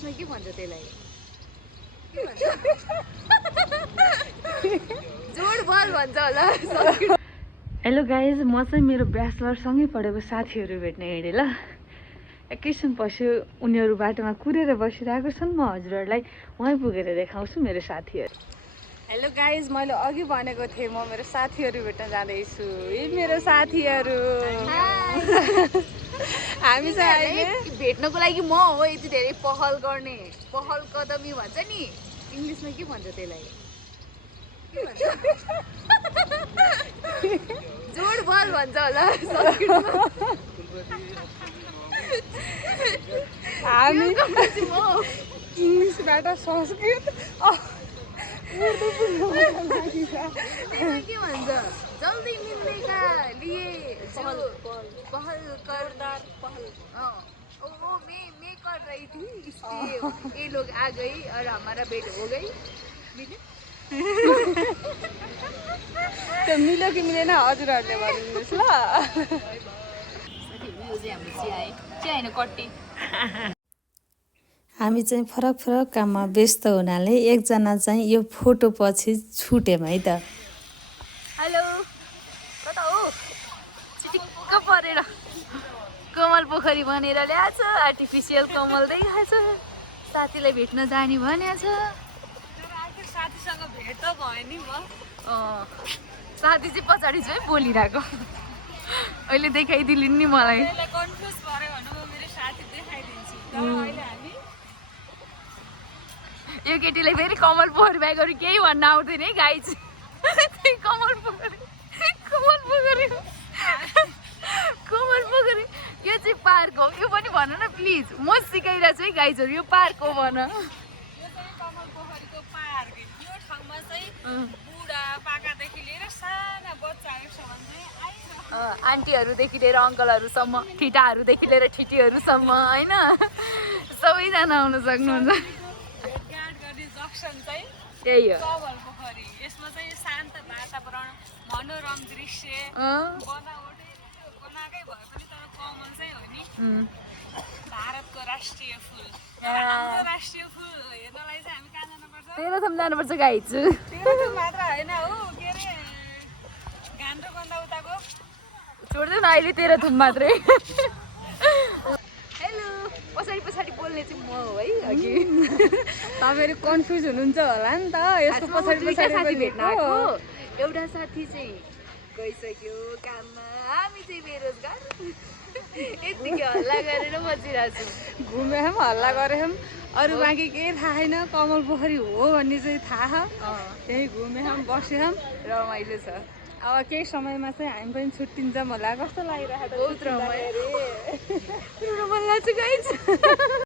इङ्ग्लिसमा के भन्छ त्यसलाई? जोड बल भन्छ होला। हेलो गाइज, म चाहिँ मेरो ब्याचलरसँगै पढेको साथीहरू भेट्न हिँडेँ ल। एकैछिन पछि उनीहरू बाटोमा कुरेर बसिरहेको छन्। म हजुरहरूलाई वहीँ पुगेर देखाउँछु मेरो साथीहरू। हेलो गाइज, मैले अघि भनेको थिएँ म मेरो साथीहरू भेट्न जाँदैछु। यी मेरो साथीहरू। हामी चाहिँ अहिले भेट्नको लागि म हो यति धेरै पहल गर्ने। पहल कदमी भन्छ नि, इङ्ग्लिसमा के भन्छ त्यसलाई? जोड बल भन्छ होला संस्कृतमा। हामी इङ्ग्लिसबाट संस्कृत के भन्छ? जल्दी मिल्ने का लिए पहल करदार पहल। ओ मैं कर रही थी इसलिए ये लोग आ गई और हमारा भेट हो गई। त्यो मिल्यो कि मिलेन हजुरहरूले भनिदिनुहोस् ल। हामी चाहिँ फरक फरक काममा व्यस्त हुनाले एकजना चाहिँ यो फोटो पछि छुट्यौँ है त। हेलो, कता हो? चिटिक्क परेर कमल पोखरी बनेर ल्याएछ। आर्टिफिसियल कमल देखाएछ। साथीलाई भेट्न जाने भनेछ। साथीसँग भेट त भयो नि। साथी चाहिँ पछाडि चाहिँ बोलिरहेको। अहिले देखाइदिनु नि मलाई। कन्फ्युज पऱ्यो भने म मेरो साथी देखाइदिन्छु। अहिले हामी यो केटीलाई फेरि कमल पोखरी बाहेक अरू केही भन्न आउँदैन है गाइज। कमल पोखरी यो चाहिँ पार्क हो। यो पनि भन न प्लिज। म सिकाइरहेको छु है गाइजहरू, यो पार्क हो भन। यो चाहिँ कमल पोखरीको पार्क। यो ठाउँमा चाहिँ बुढा पाकादेखि लिएर साना बच्चाहरूसम्म चाहिँ आन्टीहरूदेखि लिएर अङ्कलहरूसम्म, ठिटाहरूदेखि लिएर ठिटीहरूसम्म होइन, सबैजना आउन सक्नुहुन्छ। त्यही हो कमल पोखरी। यसमा चाहिँ शान्त वातावरण, मनोरम दृश्य, बनाएकै भए पनि तर कमल चाहिँ हो नि भारतको राष्ट्रिय फुल। हाम्रो राष्ट्रिय फुल हेर्नलाई चाहिँ हामी कहाँ जानुपर्छ? तेह्रथुम जानुपर्छ गाइज। तेह्रथुम मात्र होइन हो, के अरे घान्द्रो गन्दा उताको छोड्दैन अहिले तेह्रथुम मात्रै। हेलो, पछाडि बोल्ने चाहिँ म हो है अघि। तपाईँहरू कन्फ्युज हुनुहुन्छ होला नि त। यसको पछाडि साथी भेट्न आएको। एउटा साथी चाहिँ गइसक्यो काममा, हामी चाहिँ बेरोजगार यतिकै हल्ला गरेर बसिरहेको छु। घुमेँ हल्ला गरेँ, अरू बाँकी केही थाहा छैन। कमल पोखरी हो भन्ने चाहिँ थाहा। त्यही घुमेँ बस्यौँ, रमाइलो छ। अब केही समयमा चाहिँ हामी पनि छुट्टिन्छौँ होला। कस्तो लागिरहेको? बहुत रमाइलो। मन लाग्छ गाइज।